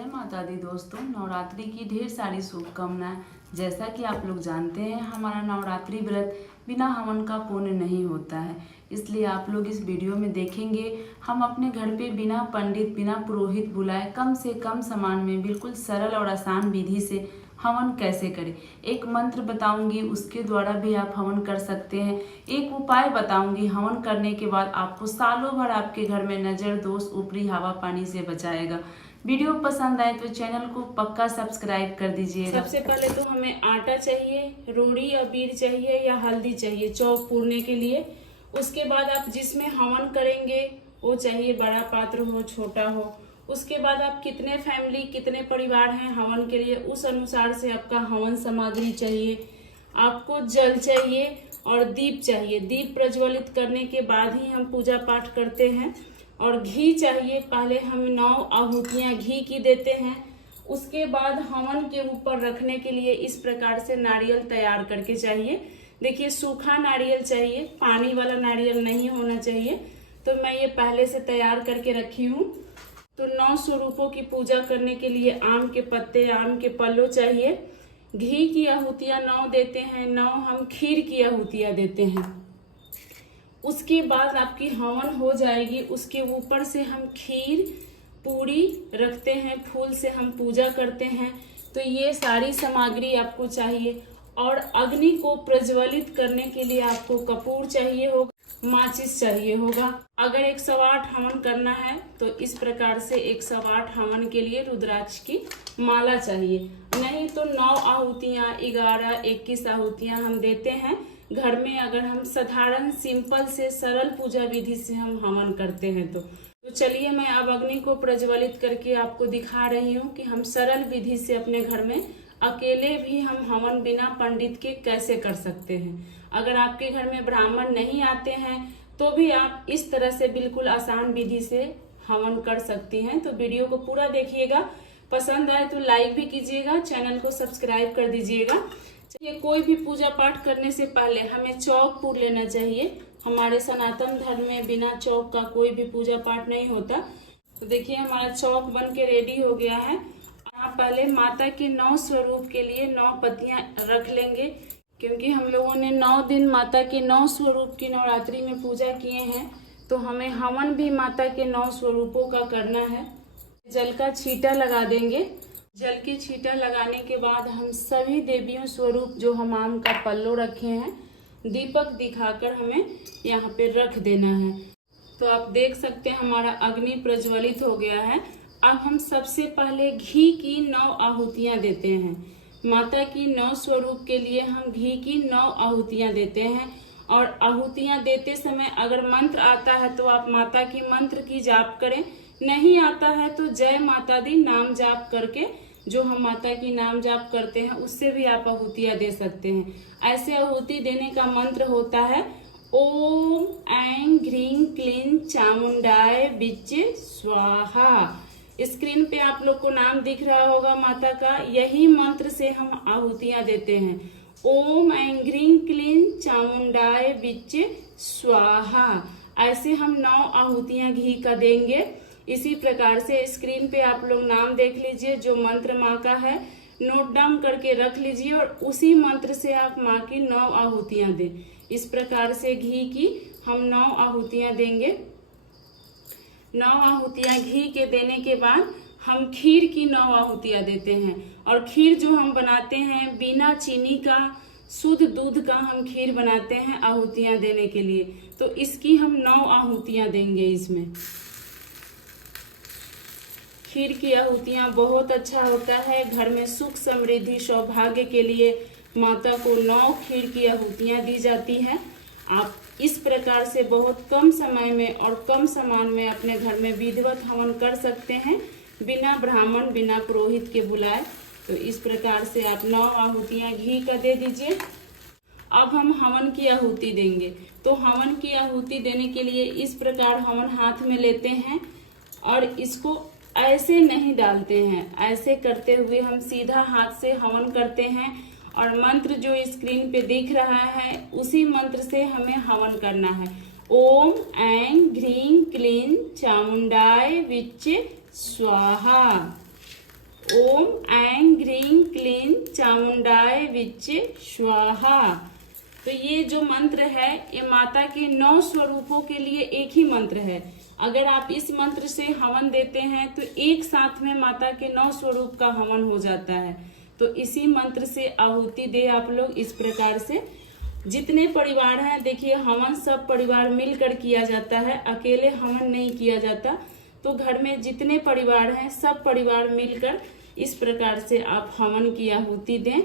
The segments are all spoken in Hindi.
जय माता दी दोस्तों। नवरात्रि की ढेर सारी शुभकामनाएं। जैसा कि आप लोग जानते हैं, हमारा नवरात्रि व्रत बिना हवन का पूर्ण नहीं होता है, इसलिए आप लोग इस वीडियो में देखेंगे हम अपने घर पे बिना पंडित बिना पुरोहित बुलाए कम से कम सामान में बिल्कुल सरल और आसान विधि से हवन कैसे करें। एक मंत्र बताऊंगी, उसके द्वारा भी आप हवन कर सकते हैं। एक उपाय बताऊंगी, हवन करने के बाद आपको सालों भर आपके घर में नज़र दोष ऊपरी हवा पानी से बचाएगा। वीडियो पसंद आए तो चैनल को पक्का सब्सक्राइब कर दीजिएगा। सबसे पहले तो हमें आटा चाहिए, रोड़ी या बीर चाहिए या हल्दी चाहिए चौक पूरने के लिए। उसके बाद आप जिसमें हवन करेंगे वो चाहिए, बड़ा पात्र हो छोटा हो। उसके बाद आप कितने फैमिली कितने परिवार हैं हवन के लिए, उस अनुसार से आपका हवन सामग्री चाहिए। आपको जल चाहिए और दीप चाहिए। दीप प्रज्वलित करने के बाद ही हम पूजा पाठ करते हैं। और घी चाहिए, पहले हम 9 आहुतियां घी की देते हैं। उसके बाद हवन के ऊपर रखने के लिए इस प्रकार से नारियल तैयार करके चाहिए। देखिए, सूखा नारियल चाहिए, पानी वाला नारियल नहीं होना चाहिए। तो मैं ये पहले से तैयार करके रखी हूँ। तो 9 स्वरूपों की पूजा करने के लिए आम के पत्ते, आम के पल्लो चाहिए। घी की आहुतियां 9 देते हैं, 9 हम खीर की आहुतियां देते हैं। उसके बाद आपकी हवन हो जाएगी। उसके ऊपर से हम खीर पूरी रखते हैं, फूल से हम पूजा करते हैं। तो ये सारी सामग्री आपको चाहिए। और अग्नि को प्रज्वलित करने के लिए आपको कपूर चाहिए होगा, माचिस चाहिए होगा। अगर 108 हवन करना है तो इस प्रकार से 108 हवन के लिए रुद्राक्ष की माला चाहिए। नहीं तो 9 आहुतियां, 11, 21 आहुतियां हम देते हैं घर में। अगर हम साधारण सिंपल से सरल पूजा विधि से हम हवन करते हैं तो चलिए मैं अब अग्नि को प्रज्वलित करके आपको दिखा रही हूँ कि हम सरल विधि से अपने घर में अकेले भी हम हवन बिना पंडित के कैसे कर सकते हैं। अगर आपके घर में ब्राह्मण नहीं आते हैं तो भी आप इस तरह से बिल्कुल आसान विधि से हवन कर सकती हैं। तो वीडियो को पूरा देखिएगा, पसंद आए तो लाइक भी कीजिएगा, चैनल को सब्सक्राइब कर दीजिएगा। चलिए, कोई भी पूजा पाठ करने से पहले हमें चौक पूर लेना चाहिए। हमारे सनातन धर्म में बिना चौक का कोई भी पूजा पाठ नहीं होता। तो देखिए, हमारा चौक बन के रेडी हो गया है। यहाँ पहले माता के 9 स्वरूप के लिए 9 पत्तियां रख लेंगे, क्योंकि हम लोगों ने 9 दिन माता के 9 स्वरूप की नवरात्रि में पूजा किए हैं। तो हमें हवन भी माता के 9 स्वरूपों का करना है। जल का छींटा लगा देंगे। जल की छींटा लगाने के बाद हम सभी देवियों स्वरूप जो हम आम का पल्लो रखे हैं, दीपक दिखाकर हमें यहाँ पे रख देना है। तो आप देख सकते हैं हमारा अग्नि प्रज्वलित हो गया है। अब हम सबसे पहले घी की 9 आहुतियां देते हैं। माता की 9 स्वरूप के लिए हम घी की 9 आहुतियां देते हैं। और आहुतियां देते समय अगर मंत्र आता है तो आप माता की मंत्र की जाप करें, नहीं आता है तो जय माता दी नाम जाप करके, जो हम माता की नाम जाप करते हैं उससे भी आप आहुतियां दे सकते हैं। ऐसे आहुति देने का मंत्र होता है ओम ऐं ह्रीं क्लीं चामुंडाय विच्चे स्वाहा। स्क्रीन पे आप लोग को नाम दिख रहा होगा माता का। यही मंत्र से हम आहुतियां देते हैं, ओम ऐं ह्रीं क्लीं चामुंडाय विच्चे स्वाहा। ऐसे हम 9 आहुतियां घी का देंगे। इसी प्रकार से स्क्रीन पे आप लोग नाम देख लीजिए, जो मंत्र माँ का है नोट डाउन करके रख लीजिए और उसी मंत्र से आप माँ की 9 आहुतियां दें। इस प्रकार से घी की हम 9 आहुतियां देंगे। 9 आहुतियां घी के देने के बाद हम खीर की 9 आहुतियां देते हैं। और खीर जो हम बनाते हैं बिना चीनी का, शुद्ध दूध का हम खीर बनाते हैं आहुतियां देने के लिए। तो इसकी हम 9 आहुतियां देंगे। इसमें खीर की आहुतियां बहुत अच्छा होता है। घर में सुख समृद्धि सौभाग्य के लिए माता को 9 खीर की आहुतियां दी जाती हैं। आप इस प्रकार से बहुत कम समय में और कम सामान में अपने घर में विधिवत हवन कर सकते हैं, बिना ब्राह्मण बिना पुरोहित के बुलाए। तो इस प्रकार से आप 9 आहुतियां घी का दे दीजिए। अब हम हवन की आहुति देंगे। तो हवन की आहुति देने के लिए इस प्रकार हवन हाथ में लेते हैं और इसको ऐसे नहीं डालते हैं। ऐसे करते हुए हम सीधा हाथ से हवन करते हैं और मंत्र जो स्क्रीन पे दिख रहा है उसी मंत्र से हमें हवन करना है। ओम ऐं ह्रीं क्लीं चामुंडाय विच्चे स्वाहा। ओम ऐं ग्रीं क्लीं चामुंडाय विच्चे स्वाहा। तो ये जो मंत्र है ये माता के 9 स्वरूपों के लिए एक ही मंत्र है। अगर आप इस मंत्र से हवन देते हैं तो एक साथ में माता के 9 स्वरूप का हवन हो जाता है। तो इसी मंत्र से आहुति दे आप लोग इस प्रकार से। जितने परिवार हैं देखिए, हवन सब परिवार मिलकर किया जाता है, अकेले हवन नहीं किया जाता। तो घर में जितने परिवार हैं सब परिवार मिलकर इस प्रकार से आप हवन की आहुति दें।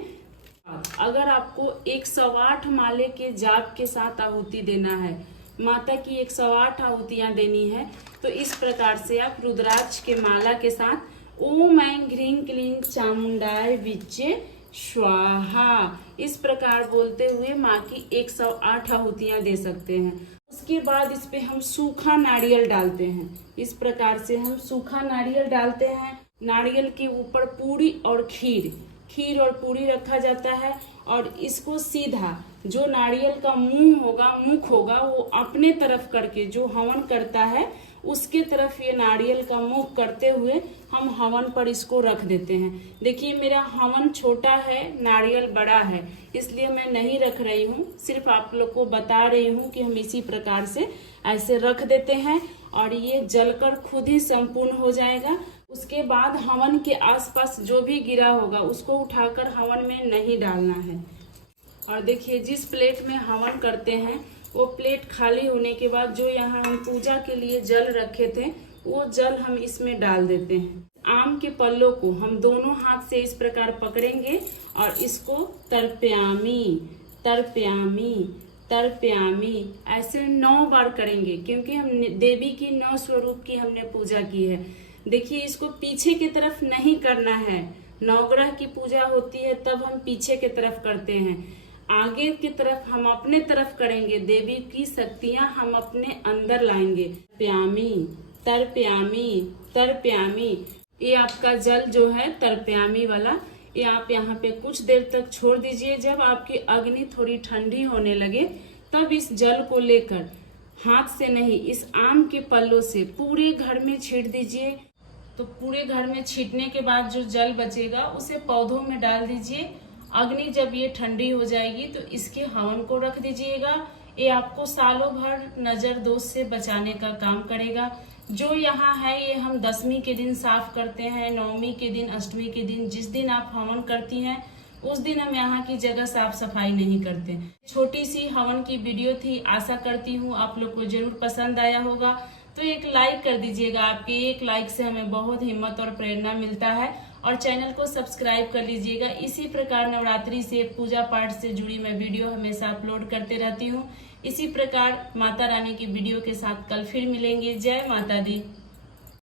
अगर आपको 108 माले के जाप के साथ आहुति देना है, माता की 108 आहुतियां देनी है, तो इस प्रकार से आप रुद्राक्ष के माला के साथ ओम ऐं ग्रीं क्लीं चामुंडाय विच्चे स्वाहा इस प्रकार बोलते हुए माँ की 108 आहुतियां दे सकते हैं। उसके बाद इस पे हम सूखा नारियल डालते हैं। इस प्रकार से हम सूखा नारियल डालते हैं। नारियल के ऊपर पूरी और खीर और पूरी रखा जाता है और इसको सीधा जो नारियल का मुख होगा वो अपने तरफ करके, जो हवन करता है उसके तरफ ये नारियल का मुख करते हुए हम हवन पर इसको रख देते हैं। देखिए मेरा हवन छोटा है, नारियल बड़ा है, इसलिए मैं नहीं रख रही हूँ, सिर्फ आप लोग को बता रही हूँ कि हम इसी प्रकार से ऐसे रख देते हैं और ये जलकर खुद ही संपूर्ण हो जाएगा। उसके बाद हवन के आसपास जो भी गिरा होगा उसको उठाकर हवन में नहीं डालना है। और देखिए जिस प्लेट में हवन करते हैं वो प्लेट खाली होने के बाद जो यहाँ हम पूजा के लिए जल रखे थे वो जल हम इसमें डाल देते हैं। आम के पल्लों को हम दोनों हाथ से इस प्रकार पकड़ेंगे और इसको तर्पयामी तर्पयामी तर्पयामी ऐसे 9 बार करेंगे, क्योंकि हम देवी की 9 स्वरूप की हमने पूजा की है। देखिए इसको पीछे की तरफ नहीं करना है। नवग्रह की पूजा होती है तब हम पीछे की तरफ करते हैं, आगे की तरफ हम अपने तरफ करेंगे। देवी की शक्तियां हम अपने अंदर लाएंगे। प्यामी तर्पयामी तर्पयामी, ये आपका जल जो है तर्पयामी वाला, ये आप यहाँ पे कुछ देर तक छोड़ दीजिए। जब आपकी अग्नि थोड़ी ठंडी होने लगे तब इस जल को लेकर हाथ से नहीं, इस आम के पल्लों से पूरे घर में छींट दीजिए। तो पूरे घर में छींटने के बाद जो जल बचेगा उसे पौधों में डाल दीजिए। अग्नि जब ये ठंडी हो जाएगी तो इसके हवन को रख दीजिएगा। ये आपको सालों भर नजर दोष से बचाने का काम करेगा। जो यहाँ है ये हम 10वीं के दिन साफ करते हैं, 9वीं के दिन, 8वीं के दिन, जिस दिन आप हवन करती हैं उस दिन हम यहाँ की जगह साफ सफाई नहीं करते। छोटी सी हवन की वीडियो थी, आशा करती हूँ आप लोग को जरूर पसंद आया होगा। तो एक लाइक कर दीजिएगा, आपके एक लाइक से हमें बहुत हिम्मत और प्रेरणा मिलता है। और चैनल को सब्सक्राइब कर लीजिएगा। इसी प्रकार नवरात्रि से, पूजा पाठ से जुड़ी मैं वीडियो हमेशा अपलोड करते रहती हूँ। इसी प्रकार माता रानी की वीडियो के साथ कल फिर मिलेंगे। जय माता दी।